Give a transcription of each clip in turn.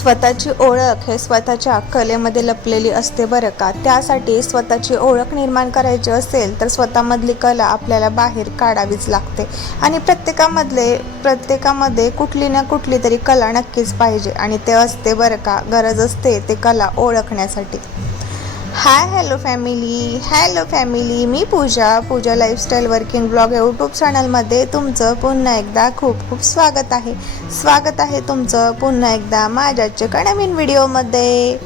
स्वतःची ओळख हे स्वतःच्या कलेमध्ये लपलेली असते बरं का। त्यासाठी स्वतःची ओळख निर्माण करायची असेल तर स्वतःमधली कला आपल्याला बाहेर काढावीच लागते आणि प्रत्येकामध्ये कुठली ना कुठली तरी कला नक्कीच पाहिजे आणि ते असते बरं का, गरज असते ते कला ओळखण्यासाठी। हॅलो फॅमिली, मी पूजा लाईफस्टाईल वर्किंग ब्लॉग यूट्यूब चॅनलमध्ये तुमचं पुन्हा एकदा खूप स्वागत आहे तुमचं पुन्हा एकदा माझ्या नवीन व्हिडिओमध्ये।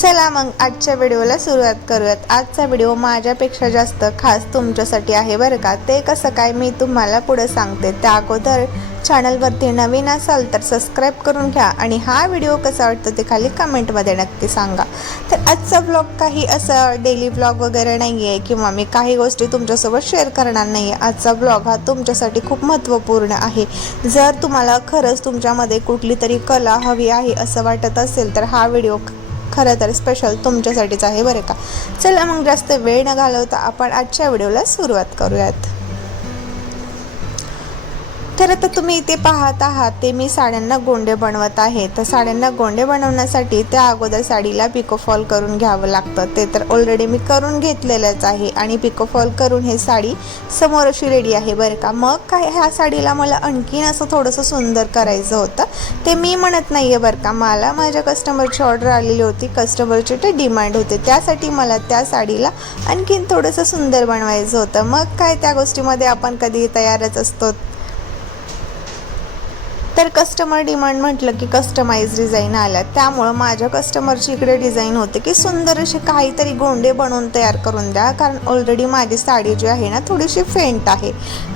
चला मग आजच्या व्हिडिओला सुरुवात करूयात। आजचा व्हिडिओ माझ्यापेक्षा जास्त खास तुमच्यासाठी आहे बरं का। ते कसं काय मी तुम्हाला पुढे सांगते। त्या अगोदर चॅनलवरती नवीन असाल तर सबस्क्राईब करून घ्या आणि हा व्हिडिओ कसा वाटतो ते खाली कमेंटमध्ये नक्की सांगा। तर आजचा व्लॉग काही असं डेली व्लॉग वगैरे नाही आहे किंवा मी काही गोष्टी तुमच्यासोबत शेअर करणार नाही आहे। आजचा व्लॉग हा तुमच्यासाठी खूप महत्त्वपूर्ण आहे। जर तुम्हाला खरंच तुमच्यामध्ये कुठली तरी कला हवी आहे असं वाटत असेल तर हा व्हिडिओ खरं तर स्पेशल तुमच्यासाठीच आहे बरं का। चला मग जास्त वेळ न घालवता आपण आजच्या व्हिडिओला सुरुवात करूयात। तर आता तुम्ही इथे पाहत आहात ते मी साड्यांना गोंडे बनवत आहे। तर साड्यांना गोंडे बनवण्यासाठी त्या अगोदर साडीला पिकोफॉल करून घ्यावं लागतं। ते तर ऑलरेडी मी करून घेतलेलंच आहे आणि पिकोफॉल करून हे साडी समोर अशी रेडी आहे बरं का। मग काय ह्या साडीला मला आणखीन असं थोडंसं सुंदर करायचं होतं। ते मी म्हणत नाही आहे बरं का, मला माझ्या कस्टमरची ऑर्डर आलेली होती, कस्टमरची ते डिमांड होते, त्यासाठी मला त्या साडीला आणखीन थोडंसं सुंदर बनवायचं होतं। मग काय त्या गोष्टीमध्ये आपण कधी तयारच असतो। तर कस्टमर डिमांड म्हटलं की कस्टमाइज डिझाईन आल्या, त्यामुळं माझ्या कस्टमरची इकडे डिझाईन होते की सुंदर असे काहीतरी गोंडे बनवून तयार करून द्या, कारण ऑलरेडी माझी साडी जी आहे ना थोडीशी फेंट आहे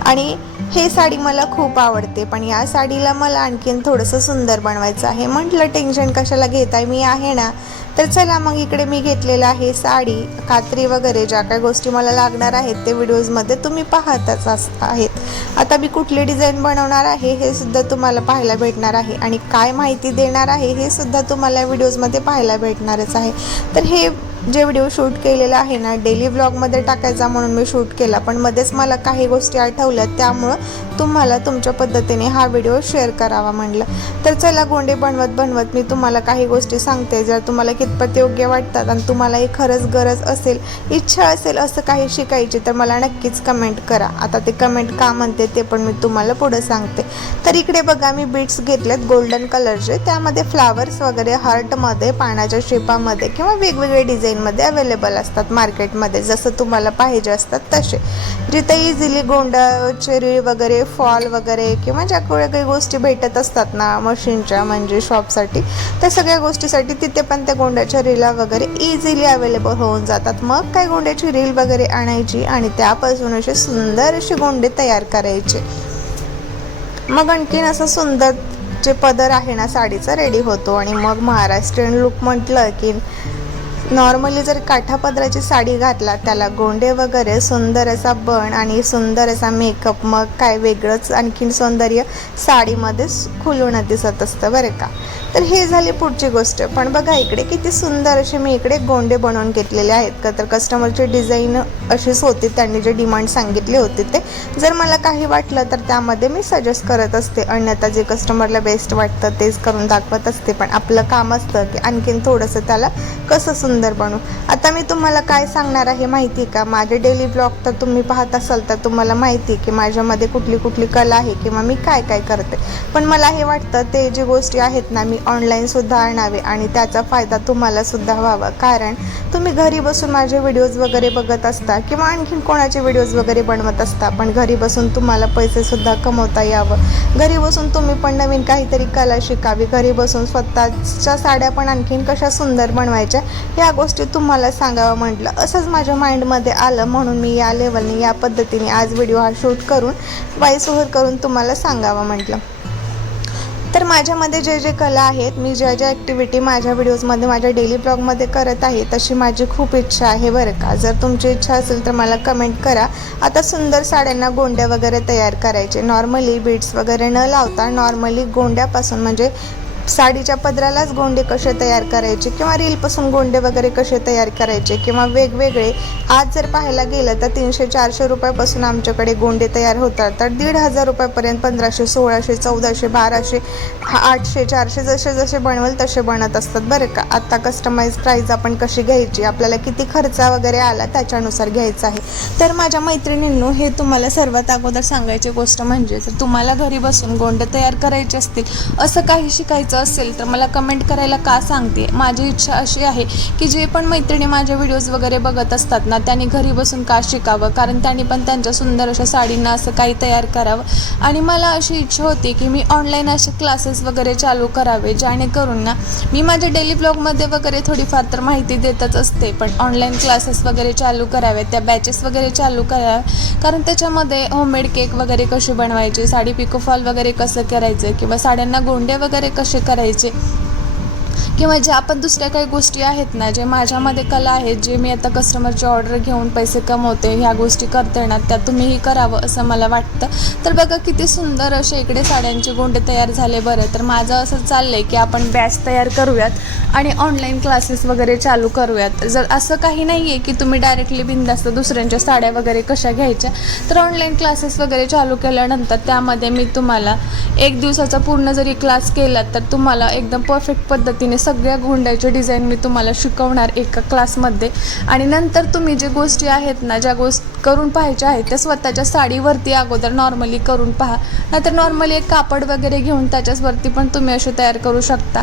आणि हे साडी मला खूप आवडते, पण या साडीला मला आणखीन थोडंसं सुंदर बनवायचं आहे। म्हटलं टेन्शन कशाला घेताय, मी आहे ना। तर चला मग इकडे मी घेतलेलं आहे साडी, कात्री वगैरे ज्या काही गोष्टी मला लागणार आहेत ते व्हिडिओजमध्ये तुम्ही पाहतच आहेत। आता मी कुठली डिझाईन बनवणार आहे हे सुद्धा तुम्हाला पाहायला भेटणार आहे आणि काय माहिती देणार आहे हे सुद्धा तुम्हाला व्हिडिओजमध्ये पाहायला भेटणारच आहे। तर हे जे व्हिडिओ शूट केलेला आहे ना डेली व्लॉगमध्ये टाकायचा म्हणून मी शूट केला, पण मध्येच मला काही गोष्टी आठवल्या त्यामुळं तुम्हाला तुमच्या पद्धतीने हा व्हिडिओ शेअर करावा म्हटलं। तर चला गोंडे बनवत मी तुम्हाला काही गोष्टी सांगते, जर तुम्हाला कितपत योग्य वाटतात आणि तुम्हाला ही खरंच गरज असेल, इच्छा असेल असं काही शिकायची तर मला नक्कीच कमेंट करा। आता ते कमेंट का म्हणते ते पण मी तुम्हाला पुढे सांगते। तर इकडे बघा मी बीड्स घेतलेत गोल्डन कलरचे, त्यामध्ये फ्लावर्स वगैरे हार्टमध्ये, पाण्याच्या शेपामध्ये किंवा वेगवेगळे डिझाईनमध्ये अवेलेबल असतात मार्केटमध्ये, जसं तुम्हाला पाहिजे असतात तसे। जिथे इझिली गोंडाचे रीळ वगैरे, फॉल वगैरे किंवा ज्या काही गोष्टी भेटत असतात ना मशीनच्या म्हणजे शॉपसाठी, त्या सगळ्या गोष्टीसाठी तिथे पण त्या गोंड्याच्या रीला वगैरे इझिली अवेलेबल होऊन जातात। मग काय गोंड्याची रील वगैरे आणायची आणि त्यापासून असे सुंदर असे गोंडे तयार करायचे। मग आणखीन असं सुंदर जे पदर आहे ना साडीचा रेडी होतो आणि मग महाराष्ट्रीयन लुक म्हटलं की नॉर्मली जर काठा पदराची साडी घातला त्याला गोंडे वगैरे, सुंदर असा बन आणि सुंदर असा मेकअप, मग काय वेगळंच आणखीन सौंदर्य साडीमध्ये खुलून दिसत असतं बरं का। तर हे झाली पुढची गोष्ट, पण बघा इकडे किती सुंदर असे मी इकडे गोंडे बनवून घेतलेले आहेत का। तर कस्टमरची डिझाईन अशीच होती, त्यांनी जे डिमांड सांगितले होते ते, जर मला काही वाटलं तर त्यामध्ये मी सजेस्ट करत असते, अन्यथा जे कस्टमरला बेस्ट वाटतं तेच करून दाखवत असते। पण आपलं काम असतं की आणखीन थोडंसं त्याला कसं सुंदर बनवू। आता मी तुम्हाला काय सांगणार आहे माहिती का, माझे डेली ब्लॉग तर तुम्ही पाहत असाल तर तुम्हाला माहिती की माझ्यामध्ये कुठली कला आहे किंवा मी काय करते, पण मला हे वाटतं ते जे गोष्टी आहेत ना मी ऑनलाईन सुद्धा आणावे आणि त्याचा फायदा तुम्हाला सुद्धा व्हावा, कारण तुम्ही घरी बसून माझे व्हिडिओज वगैरे बघत असता किंवा आणखीन कोणाचे व्हिडिओज वगैरे बनवत असता, पण घरी बसून तुम्हाला पैसे सुद्धा कमवता यावं, घरी बसून तुम्ही पण नवीन काहीतरी कला शिकावी, घरी बसून स्वतःच्या साड्या पण आणखीन कशा सुंदर बनवायच्या या गोष्टी तुम्हाला सांगावं म्हटलं। असंच माझ्या माइंडमध्ये आलं म्हणून मी या लेवलने या पद्धतीने आज व्हिडिओ हा शूट करून व्हॉइस ओव्हर करून तुम्हाला सांगावं म्हटलं। तर माझ्यामध्ये जे कला आहेत, मी ज्या ॲक्टिव्हिटी माझ्या व्हिडिओजमध्ये माझ्या डेली ब्लॉगमध्ये करत आहे तशी माझी खूप इच्छा आहे बरं का। जर तुमची इच्छा असेल तर मला कमेंट करा। आता सुंदर साड्यांना गोंड्या वगैरे तयार करायचे, नॉर्मली बीड्स वगैरे न लावता नॉर्मली गोंड्यापासून म्हणजे साडीच्या पदरालाच गोंडे कसे तयार करायचे किंवा रीलपासून गोंडे वगैरे कसे तयार करायचे किंवा वेगवेगळे आज जर पाहायला गेलं तर 300-400 रुपयापासून आमच्याकडे गोंडे तयार होतात, तर 1,500 रुपयापर्यंत 1500, 1600, 1400, 1200, 800, 400 जसे बनवेल तसे बनत असतात बरं का. आता कस्टमाइज प्राईस आपण कशी घ्यायची, आपल्याला किती खर्च वगैरे आला त्याच्यानुसार घ्यायचं आहे. तर माझ्या मैत्रिणींनो, हे तुम्हाला सर्वात अगोदर सांगायची गोष्ट म्हणजे जर तुम्हाला घरी बसून गोंडे तयार करायचे असतील, असं काही शिकायचं असेल तर मला कमेंट करायला का सांगते. माझी इच्छा अशी आहे की जे पण मैत्रिणी माझे व्हिडिओज वगैरे बघत असतात ना, त्यांनी घरी बसून का शिकावं, कारण त्यांनी पण त्यांच्या सुंदर अशा साडींना असं काही तयार करावं. आणि मला अशी इच्छा होती की मी ऑनलाईन असे क्लासेस वगैरे चालू करावे, जेणेकरून ना मी माझ्या डेली ब्लॉगमध्ये वगैरे थोडीफार तर माहिती देतच असते, पण ऑनलाईन क्लासेस वगैरे चालू करावे, त्या बॅचेस वगैरे चालू कराव्या. कारण त्याच्यामध्ये होममेड केक वगैरे कसे बनवायचे, साडी पिकोफॉल वगैरे कसं करायचं किंवा साड्यांना गोंडे वगैरे कसे करायचे, किंवा ज्या आपण दुसऱ्या काही गोष्टी आहेत ना, जे माझ्यामध्ये कला आहेत, जे मी आता कस्टमरची ऑर्डर घेऊन पैसे कमवते, ह्या गोष्टी करते ना, त्या तुम्हीही करावं असं मला वाटतं. तर बघा किती सुंदर असे इकडे साड्यांचे गोंडे तयार झाले. बरं, तर माझं असं चाललं आहे की आपण बॅच तयार करूयात आणि ऑनलाईन क्लासेस वगैरे चालू करूयात. जर असं काही नाही आहे की तुम्ही डायरेक्टली बिनधास्त दुसऱ्यांच्या साड्या वगैरे कशा घ्यायच्या, तर ऑनलाईन क्लासेस वगैरे चालू केल्यानंतर त्यामध्ये मी तुम्हाला 1 दिवसाचा पूर्ण जरी क्लास केला तर तुम्हाला एकदम परफेक्ट पद्धतीने सगळ्या गोंड्याचे डिझाईन मी तुम्हाला शिकवणार एका क्लासमध्ये. आणि नंतर तुम्ही जे गोष्टी आहेत ना, ज्या गोष्टी करून पाहायच्या आहेत त्या स्वतःच्या साडीवरती अगोदर नॉर्मली करून पहा, नाहीतर नॉर्मली एक कापड वगैरे घेऊन त्याच्यावरती पण तुम्ही असे तयार करू शकता.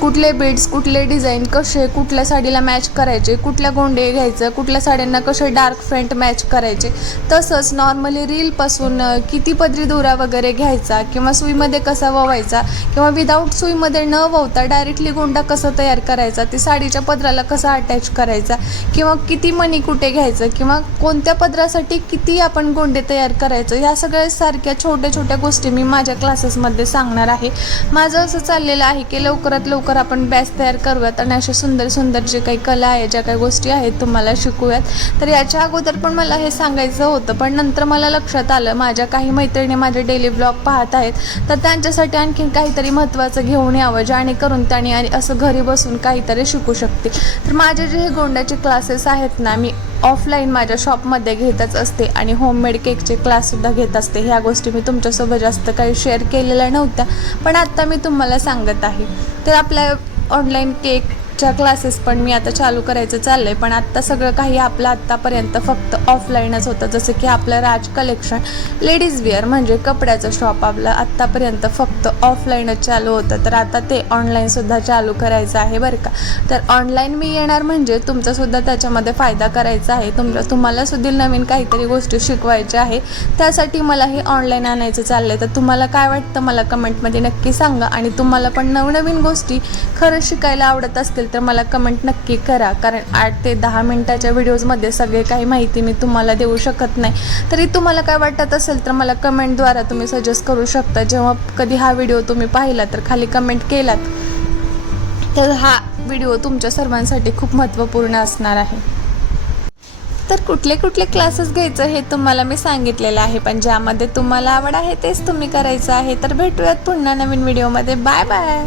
कुठले बीड्स, कुठले डिझाईन कसे कुठल्या साडीला मॅच करायचे, कुठल्या गोंडे घ्यायचं, कुठल्या साड्यांना कसे डार्क फ्रंट मॅच करायचे. तसंच नॉर्मली रीलपासून किती पदरी दोरा वगैरे घ्यायचा किंवा सुईमध्ये कसा ववायचा किंवा विदाऊट सुईमध्ये न ववता डायरेक्टली गोंडा कसा तयार करायचा, ती साडीच्या पदराला कसा अटॅच करायचा, किंवा किती मणी कुठे घ्यायचं किंवा कोणत्या पदरासाठी किती आपण गोंडे तयार करायचं, ह्या सगळ्या सारख्या छोट्या छोट्या गोष्टी मी माझ्या क्लासेसमध्ये सांगणार आहे. माझं असं चाललेलं आहे की लवकरात लवकर आपण बॅच तयार करूयात आणि अशा सुंदर सुंदर जे काही कला आहे, ज्या काही गोष्टी आहेत तुम्हाला शिकूयात. तर याच्या अगोदर पण मला हे सांगायचं होतं, पण नंतर मला लक्षात आलं माझ्या काही मैत्रिणी माझे डेली ब्लॉग पाहत आहेत, तर त्यांच्यासाठी आणखीन काहीतरी महत्त्वाचं घेऊन यावं, जेणेकरून त्यांनी असं घरी बसून काहीतरी शिकू शकते. तर माझे जे हे गोंड्याचे क्लासेस आहेत ना, मी ऑफलाईन माझ्या शॉपमध्ये घेतच असते आणि होममेड केकचे क्लाससुद्धा घेत असते. ह्या गोष्टी मी तुमच्यासोबत जास्त काही शेअर केलेल्या नव्हत्या, पण आत्ता मी तुम्हाला सांगत आहे. तर आपल्या ऑनलाईन केकच्या क्लासेस पण मी आता चालू करायचं चाललं आहे, पण आत्ता सगळं काही आपलं आत्तापर्यंत फक्त ऑफलाईनच होतं. जसं की आपलं राज कलेक्शन लेडीज वेअर म्हणजे कपड्याचं शॉप आपलं आत्तापर्यंत फक्त ऑफलाईनच चालू होतं, तर आता ते ऑनलाईनसुद्धा चालू करायचं आहे बरं का. तर ऑनलाईन मी येणार म्हणजे तुमचासुद्धा त्याच्यामध्ये फायदा करायचा आहे, तुम्हालासुद्धा नवीन काहीतरी गोष्टी शिकवायच्या आहे, त्यासाठी मला हे ऑनलाईन आणायचं चाललं आहे. तर तुम्हाला काय वाटतं मला कमेंटमध्ये नक्की सांगा, आणि तुम्हाला पण नवनवीन गोष्टी खरंच शिकायला आवडत असतील तर मला कमेंट नक्की करा, कारण 8 ते 10 मिनिटाच्या व्हिडिओजमध्ये सगळे काही माहिती मी तुम्हाला देऊ शकत नाही. तरी तुम्हाला काय वाटत असेल तर मला कमेंटद्वारा तुम्ही सजेस्ट करू शकता. जेव्हा कधी हा व्हिडिओ तुम्ही पाहिला तर खाली कमेंट केलात तर हा व्हिडिओ तुमच्या सर्वांसाठी खूप महत्त्वपूर्ण असणार आहे. तर कुठले कुठले क्लासेस घ्यायचं हे तुम्हाला मी सांगितलेलं आहे, पण ज्यामध्ये तुम्हाला आवड आहे तेच तुम्ही करायचं आहे. तर भेटूयात पुन्हा नवीन व्हिडिओमध्ये. Bye bye.